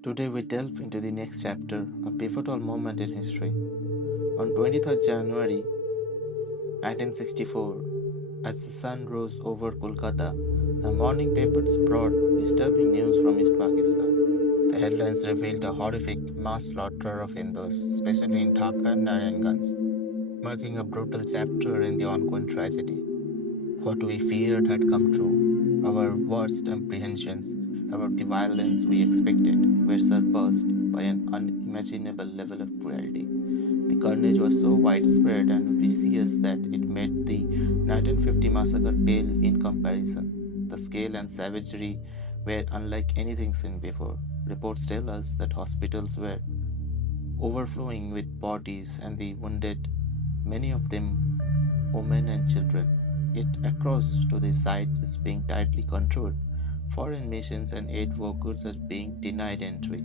Today we delve into the next chapter, a pivotal moment in history. On 23rd January 1964, as the sun rose over Kolkata, the morning papers brought disturbing news from East Pakistan. The headlines revealed the horrific mass slaughter of Hindus, especially in Dhaka and Narayanganj, marking a brutal chapter in the ongoing tragedy. What we feared had come true. Our worst apprehensions about the violence we expected were surpassed by an unimaginable level of cruelty. The carnage was so widespread and vicious that it made the 1950 massacre pale in comparison. The scale and savagery were unlike anything seen before. Reports tell us that hospitals were overflowing with bodies and the wounded, many of them women and children. Yet across to the sites is being tightly controlled. Foreign missions and aid workers are being denied entry.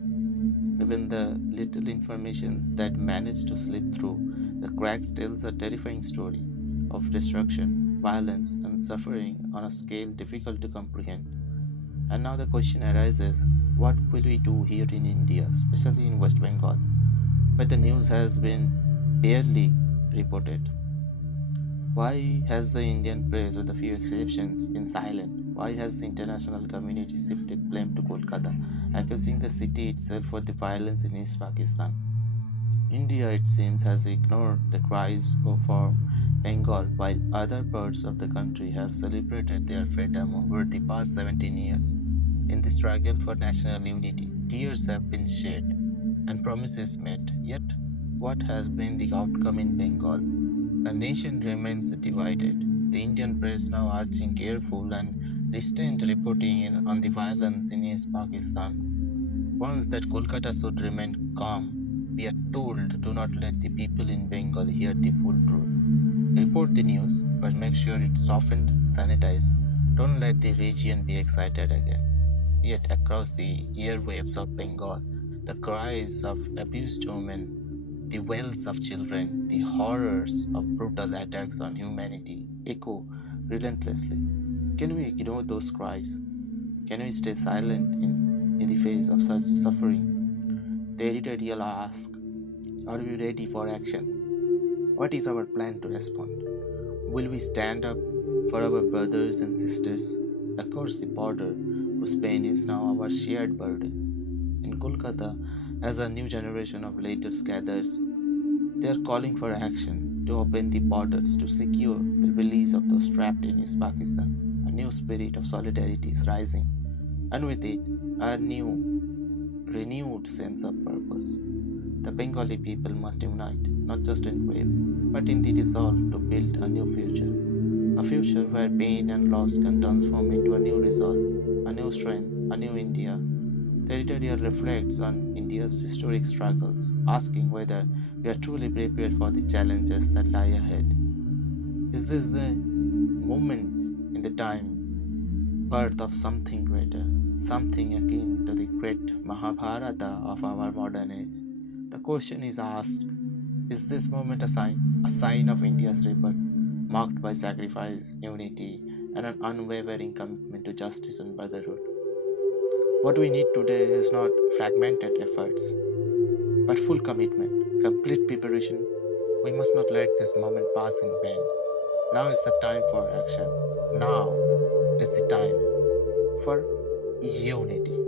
Even the little information that managed to slip through the cracks tells a terrifying story of destruction, violence, and suffering on a scale difficult to comprehend. And now the question arises, what will we do here in India, especially in West Bengal, where the news has been barely reported? Why has the Indian press, with a few exceptions, been silent? Why has the international community shifted blame to Kolkata, accusing the city itself for the violence in East Pakistan? India, it seems, has ignored the cries for Bengal, while other parts of the country have celebrated their freedom over the past 17 years. In the struggle for national unity, tears have been shed and promises made. Yet, what has been the outcome in Bengal? The nation remains divided. The Indian press now urging careful and distant reporting on the violence in East Pakistan. Once that Kolkata should remain calm, we are told do not let the people in Bengal hear the full truth. Report the news, but make sure it's softened, sanitized. Don't let the region be excited again. Yet across the airwaves of Bengal, the cries of abused women, the wails of children, the horrors of brutal attacks on humanity echo relentlessly. Can we ignore those cries? Can we stay silent in the face of such suffering? The editorial asks, are we ready for action? What is our plan to respond? Will we stand up for our brothers and sisters across the border whose pain is now our shared burden? In Kolkata, as a new generation of leaders gathers, they are calling for action to open the borders to secure the release of those trapped in East Pakistan. A new spirit of solidarity is rising, and with it, a renewed sense of purpose. The Bengali people must unite, not just in prayer, but in the resolve to build a new future. A future where pain and loss can transform into a new resolve, a new strength, a new India. The editorial reflects on India's historic struggles, asking whether we are truly prepared for the challenges that lie ahead. Is this the moment in the time birth of something greater, something akin to the great Mahabharata of our modern age? The question is asked, is this moment a sign of India's rebirth, marked by sacrifice, unity, and an unwavering commitment to justice and brotherhood? What we need today is not fragmented efforts, but full commitment, complete preparation. We must not let this moment pass in vain. Now is the time for action. Now is the time for unity.